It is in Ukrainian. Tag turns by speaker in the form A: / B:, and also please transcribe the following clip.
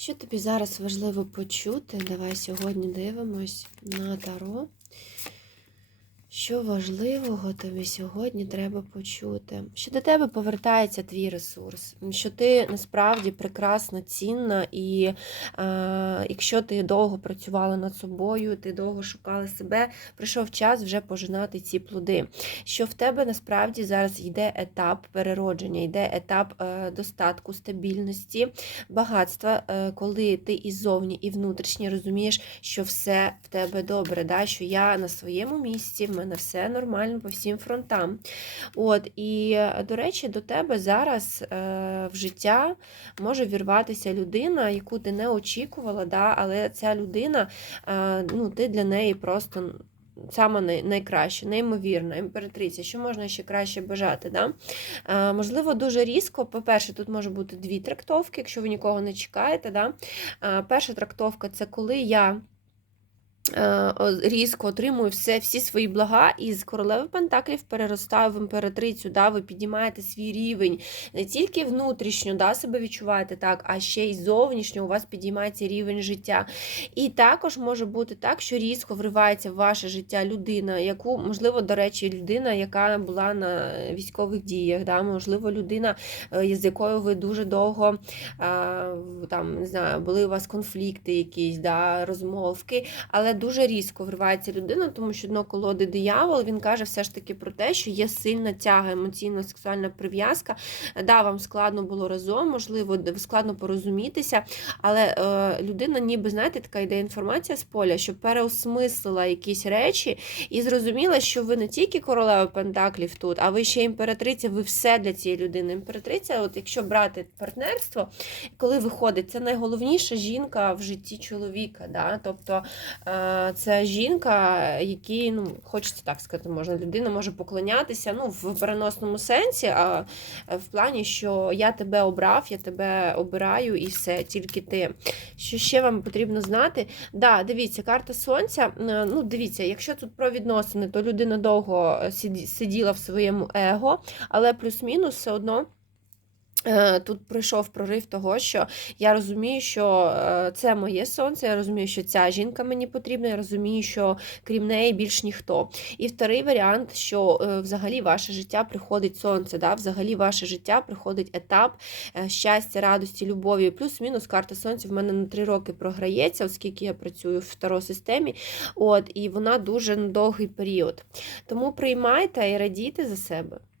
A: Що тобі зараз важливо почути? Давай сьогодні дивимось на таро. Що важливого тобі сьогодні треба почути? Що до тебе повертається твій ресурс, що ти насправді прекрасна, цінна, і е, якщо ти довго працювала над собою, ти довго шукала себе, прийшов час вже пожинати ці плоди. Що в тебе насправді зараз йде етап переродження, йде етап е, достатку, стабільності, багатства, е, коли ти і ззовні, і внутрішньо розумієш, що все в тебе добре, да? що я на своєму місці, мене все нормально по всім фронтам. От, І, до речі, до тебе зараз е, в життя може вірватися людина, яку ти не очікувала, да? але ця людина, е, ну, ти для неї просто. Саме найкраще, неймовірна, імператриця, що можна ще краще бажати. Да? Е, можливо, дуже різко. По-перше, тут може бути дві трактовки, якщо ви нікого не чекаєте. Да? Е, перша трактовка це коли я. Е, різко отримую все, всі свої блага, і з королеви Пентаклів переростаю в імператрицю. Да, Ви піднімаєте свій рівень не тільки внутрішньо да, себе відчуваєте так, а ще й зовнішньо у вас підіймається рівень життя. І також може бути так, що різко вривається в ваше життя людина, яку, можливо, до речі, людина, яка була на військових діях, да, можливо, людина, е, з якою ви дуже довго там, не знаю, були у вас конфлікти, якісь да, розмовки. але дуже різко вривається людина, тому що дно колоди диявол він каже все ж таки про те, що є сильна тяга, емоційна сексуальна прив'язка. Да, вам складно було разом, можливо, складно порозумітися, але е, людина, ніби, знаєте, така йде інформація з поля, що переосмислила якісь речі і зрозуміла, що ви не тільки королева Пентаклів тут, а ви ще імператриця, ви все для цієї людини. Імператриця, от якщо брати партнерство, коли виходить, це найголовніша жінка в житті чоловіка. Да? Тобто е, це жінка, якій, ну, хочеться так сказати, можна, людина може поклонятися ну, в переносному сенсі, а в плані, що я тебе обрав, я тебе обираю і все, тільки ти. Що ще вам потрібно знати? Да, Дивіться, карта Сонця. Ну, Дивіться, якщо тут про відносини, то людина довго сиділа в своєму его, але плюс-мінус все одно. Е, тут пройшов прорив того, що я розумію, що е, це моє сонце, я розумію, що ця жінка мені потрібна, я розумію, що крім неї більш ніхто. І вторий варіант, що е, взагалі ваше життя приходить сонце, да? взагалі ваше життя приходить етап щастя, радості, любові. Плюс-мінус карта сонця в мене на три роки програється, оскільки я працюю в таро-системі, от, і вона дуже довгий період. Тому приймайте і радійте за себе.